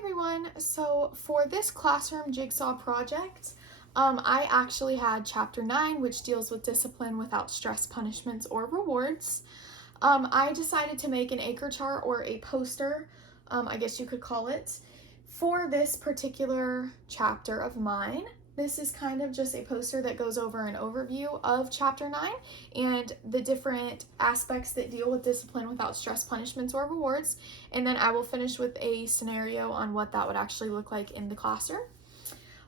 everyone. So for this classroom jigsaw project, I actually had chapter 9, which deals with discipline without stress, punishments, or rewards. I decided to make an anchor chart or a poster, I guess you could call it, for this particular chapter of mine. This is kind of just a poster that goes over an overview of chapter 9 and the different aspects that deal with discipline without stress, punishments, or rewards. And then I will finish with a scenario on what that would actually look like in the classroom.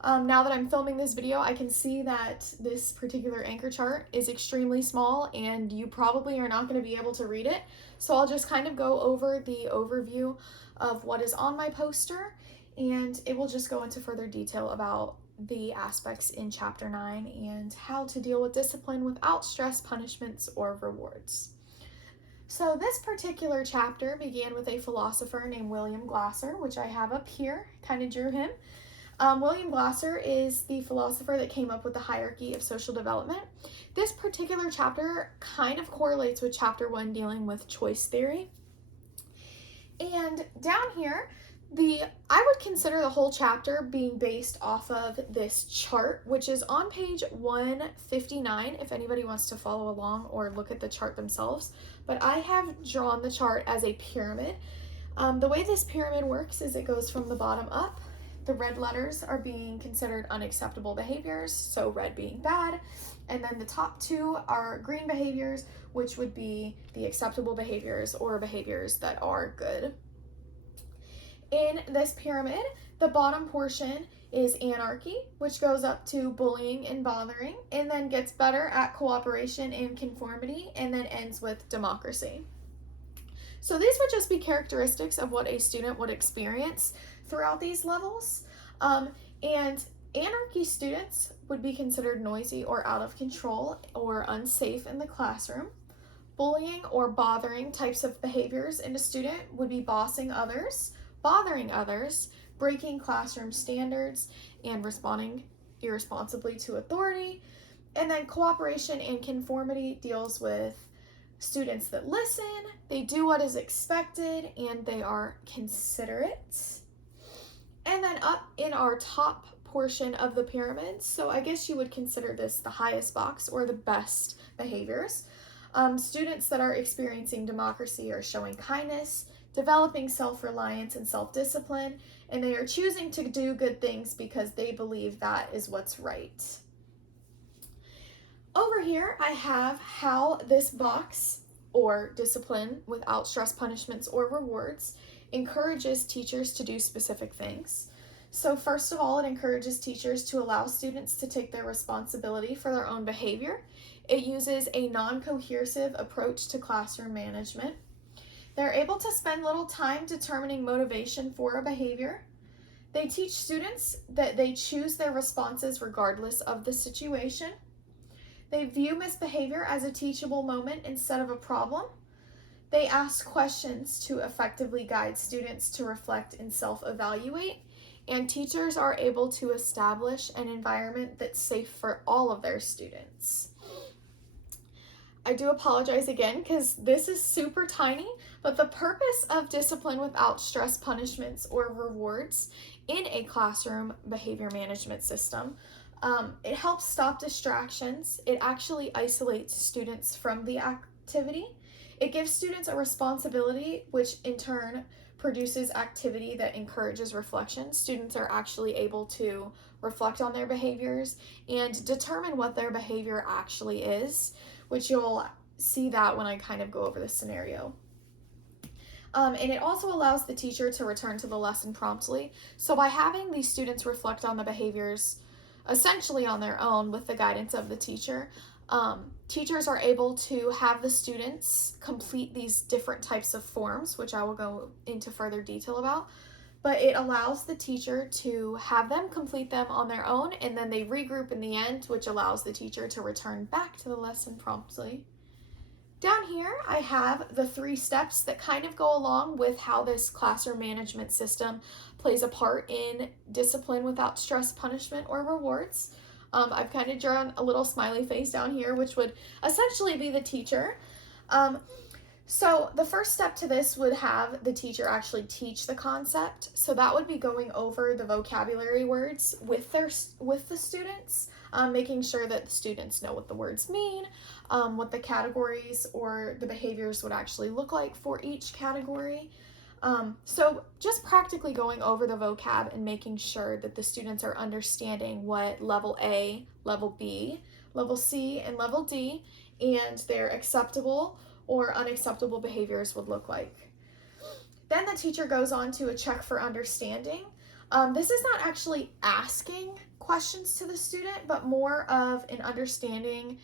Now that I'm filming this video, I can see that this particular anchor chart is extremely small and you probably are not going to be able to read it. So I'll just kind of go over the overview of what is on my poster, and it will just go into further detail about the aspects in chapter 9 and how to deal with discipline without stress, punishments, or rewards. So this particular chapter began with a philosopher named William Glasser, which I have up here, kind of drew him. William Glasser is the philosopher that came up with the hierarchy of social development. This particular chapter kind of correlates with chapter 1 dealing with choice theory. And down here, I would consider the whole chapter being based off of this chart, which is on page 159 if anybody wants to follow along or look at the chart themselves. But I have drawn the chart as a pyramid. The way this pyramid works is it goes from the bottom up. The red letters are being considered unacceptable behaviors, so red being bad, and then the top two are green behaviors, which would be the acceptable behaviors or behaviors that are good. In this pyramid, the bottom portion is anarchy, which goes up to bullying and bothering, and then gets better at cooperation and conformity, and then ends with democracy. So these would just be characteristics of what a student would experience throughout these levels. And anarchy students would be considered noisy or out of control or unsafe in the classroom. Bullying or bothering types of behaviors in a student would be bossing others, bothering others, breaking classroom standards, and responding irresponsibly to authority. And then cooperation and conformity deals with students that listen, they do what is expected, and they are considerate. And then up in our top portion of the pyramid, so I guess you would consider this the highest box or the best behaviors. Students that are experiencing democracy are showing kindness, developing self-reliance and self-discipline, and they are choosing to do good things because they believe that is what's right. Over here, I have how this box, or discipline without stress, punishments, or rewards, encourages teachers to do specific things. So first of all, it encourages teachers to allow students to take their responsibility for their own behavior. It uses a non-coercive approach to classroom management. They're able to spend little time determining motivation for a behavior. They teach students that they choose their responses regardless of the situation. They view misbehavior as a teachable moment instead of a problem. They ask questions to effectively guide students to reflect and self-evaluate. And teachers are able to establish an environment that's safe for all of their students. I do apologize again because this is super tiny, but the purpose of discipline without stress, punishments, or rewards in a classroom behavior management system, it helps stop distractions. It actually isolates students from the activity. It gives students a responsibility, which in turn produces activity that encourages reflection. Students are actually able to reflect on their behaviors and determine what their behavior actually is, which you'll see that when I kind of go over the scenario. And it also allows the teacher to return to the lesson promptly. So by having these students reflect on the behaviors essentially on their own with the guidance of the teacher, teachers are able to have the students complete these different types of forms, which I will go into further detail about. But it allows the teacher to have them complete them on their own, and then they regroup in the end, which allows the teacher to return back to the lesson promptly. Down here, I have the 3 steps that kind of go along with how this classroom management system plays a part in discipline without stress, punishment, or rewards. I've kind of drawn a little smiley face down here, which would essentially be the teacher. So the first step to this would have the teacher actually teach the concept. So that would be going over the vocabulary words with the students, making sure that the students know what the words mean, what the categories or the behaviors would actually look like for each category. So just practically going over the vocab and making sure that the students are understanding what level A, level B, level C, and level D, and their acceptable or unacceptable behaviors would look like. Then the teacher goes on to a check for understanding. This is not actually asking questions to the student, but more of an understanding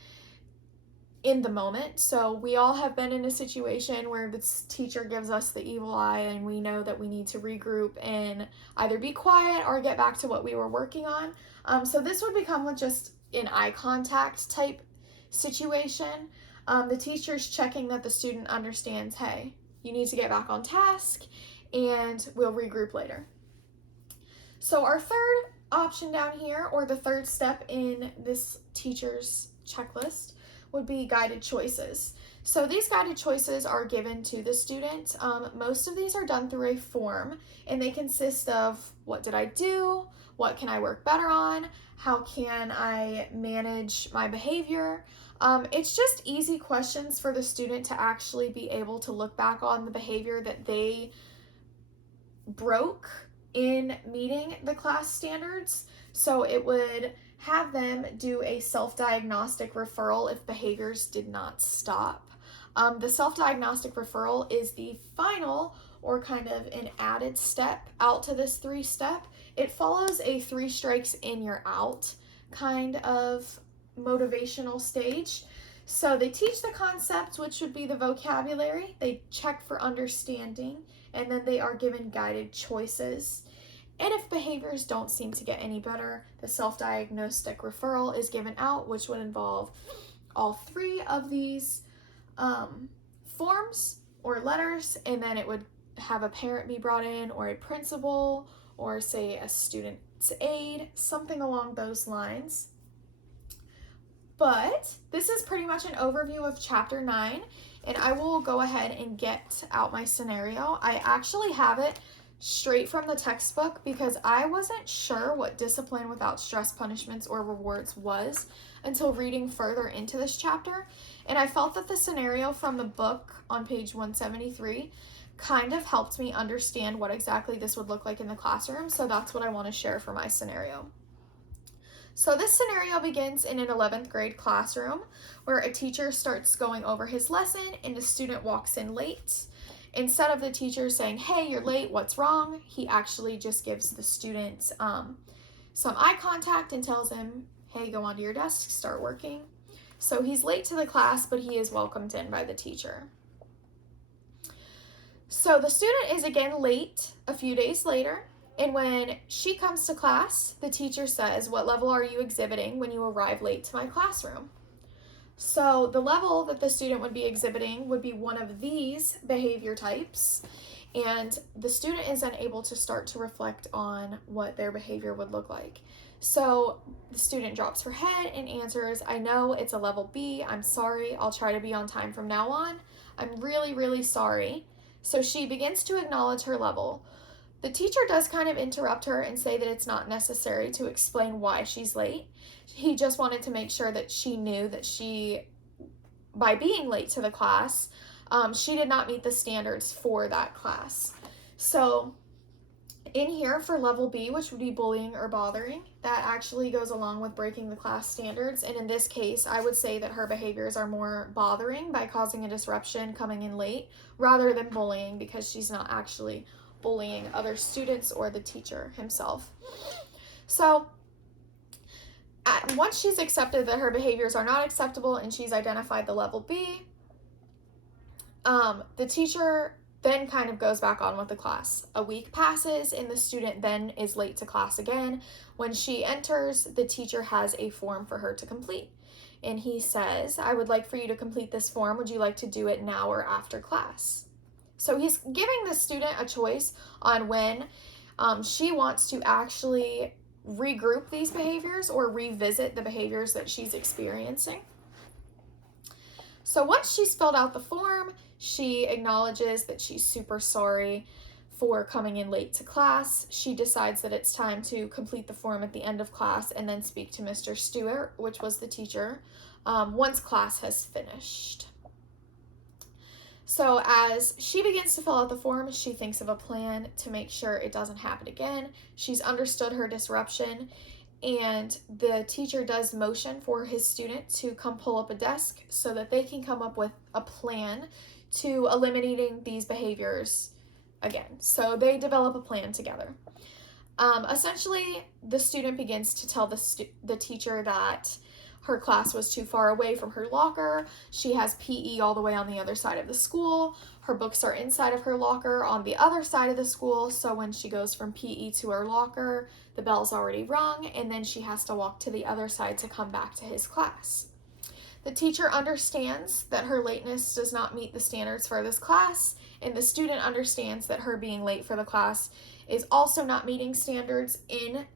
in the moment. So we all have been in a situation where the teacher gives us the evil eye and we know that we need to regroup and either be quiet or get back to what we were working on. So this would become just an eye contact type situation. The teacher's checking that the student understands, hey, you need to get back on task and we'll regroup later. So our third option down here, or the third step in this teacher's checklist, would be guided choices. So these guided choices are given to the student. Most of these are done through a form, and they consist of what did I do, what can I work better on, how can I manage my behavior. It's just easy questions for the student to actually be able to look back on the behavior that they broke in meeting the class standards. So it would have them do a self-diagnostic referral if behaviors did not stop. The self-diagnostic referral is the final or kind of an added step out to this 3-step. It follows a 3 strikes and you're out kind of motivational stage. So they teach the concepts, which would be the vocabulary, they check for understanding, and then they are given guided choices. And if behaviors don't seem to get any better, the self-diagnostic referral is given out, which would involve all 3 of these forms or letters, and then it would have a parent be brought in, or a principal, or say a student's aide, something along those lines. But this is pretty much an overview of chapter 9, and I will go ahead and get out my scenario. I actually have it straight from the textbook because I wasn't sure what discipline without stress punishments or rewards was until reading further into this chapter, and I felt that the scenario from the book on page 173 kind of helped me understand what exactly this would look like in the classroom, so that's what I want to share for my scenario. So this scenario begins in an 11th grade classroom where a teacher starts going over his lesson and a student walks in late. Instead of the teacher saying, hey, you're late, what's wrong? He actually just gives the student some eye contact and tells him, hey, go onto your desk, start working. So he's late to the class, but he is welcomed in by the teacher. So the student is again late a few days later, and when she comes to class, the teacher says, what level are you exhibiting when you arrive late to my classroom? So the level that the student would be exhibiting would be one of these behavior types, and the student is then able to start to reflect on what their behavior would look like. So the student drops her head and answers, I know it's a level B, I'm sorry, I'll try to be on time from now on. I'm really, really sorry. So she begins to acknowledge her level. The teacher does kind of interrupt her and say that it's not necessary to explain why she's late. He just wanted to make sure that she knew that by being late to the class, she did not meet the standards for that class. So in here for level B, which would be bullying or bothering, that actually goes along with breaking the class standards. And in this case, I would say that her behaviors are more bothering by causing a disruption, coming in late, rather than bullying, because she's not actually bullying other students or the teacher himself. So once she's accepted that her behaviors are not acceptable and she's identified the level B, the teacher then kind of goes back on with the class. A week passes and the student then is late to class again. When she enters, the teacher has a form for her to complete. And he says, I would like for you to complete this form. Would you like to do it now or after class? So he's giving the student a choice on when she wants to actually regroup these behaviors or revisit the behaviors that she's experiencing. So once she's filled out the form, she acknowledges that she's super sorry for coming in late to class. She decides that it's time to complete the form at the end of class and then speak to Mr. Stewart, which was the teacher, once class has finished. So as she begins to fill out the form, she thinks of a plan to make sure it doesn't happen again. She's understood her disruption, and the teacher does motion for his student to come pull up a desk so that they can come up with a plan to eliminating these behaviors again. So they develop a plan together. Essentially, the student begins to tell the teacher that her class was too far away from her locker. She has PE all the way on the other side of the school. Her books are inside of her locker on the other side of the school, so when she goes from PE to her locker, the bell's already rung, and then she has to walk to the other side to come back to his class. The teacher understands that her lateness does not meet the standards for this class, and the student understands that her being late for the class is also not meeting standards in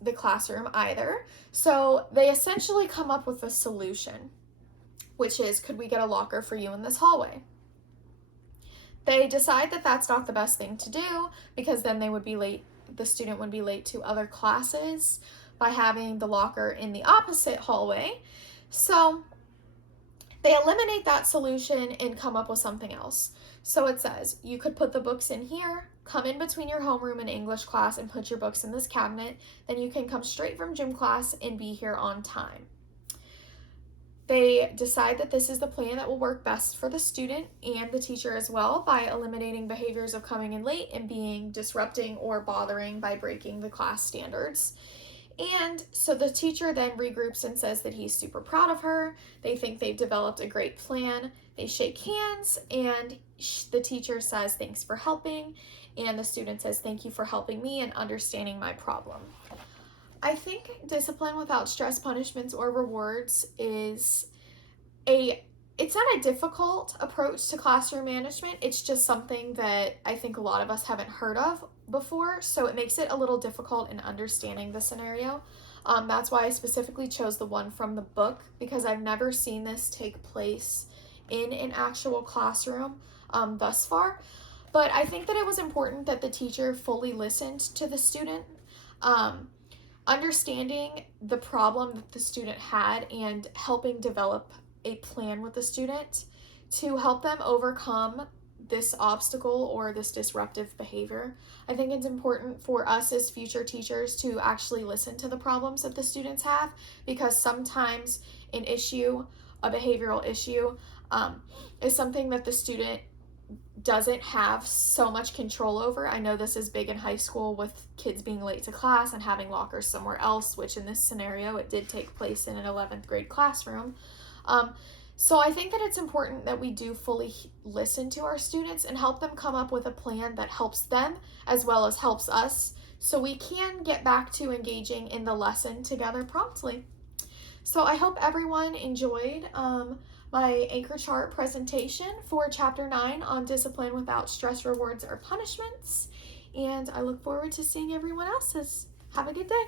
the classroom either. So they essentially come up with a solution, which is, could we get a locker for you in this hallway? They decide that that's not the best thing to do because then they would be late, the student would be late to other classes by having the locker in the opposite hallway. So they eliminate that solution and come up with something else. So it says, you could put the books in here, come in between your homeroom and English class and put your books in this cabinet, then you can come straight from gym class and be here on time. They decide that this is the plan that will work best for the student and the teacher as well by eliminating behaviors of coming in late and being disrupting or bothering by breaking the class standards. And so the teacher then regroups and says that he's super proud of her. They think they've developed a great plan. They shake hands and the teacher says, thanks for helping. And the student says, thank you for helping me and understanding my problem. I think discipline without stress, punishments, or rewards is it's not a difficult approach to classroom management. It's just something that I think a lot of us haven't heard of before, so it makes it a little difficult in understanding the scenario. That's why I specifically chose the one from the book, because I've never seen this take place in an actual classroom thus far. But I think that it was important that the teacher fully listened to the student, understanding the problem that the student had and helping develop a plan with the student to help them overcome this obstacle or this disruptive behavior. I think it's important for us as future teachers to actually listen to the problems that the students have, because sometimes an issue, a behavioral issue, is something that the student doesn't have so much control over. I know this is big in high school with kids being late to class and having lockers somewhere else, which in this scenario, it did take place in an 11th grade classroom. So I think that it's important that we do fully listen to our students and help them come up with a plan that helps them as well as helps us, so we can get back to engaging in the lesson together promptly. So I hope everyone enjoyed my anchor chart presentation for Chapter 9 on discipline without stress, rewards, or punishments. And I look forward to seeing everyone else's. Have a good day.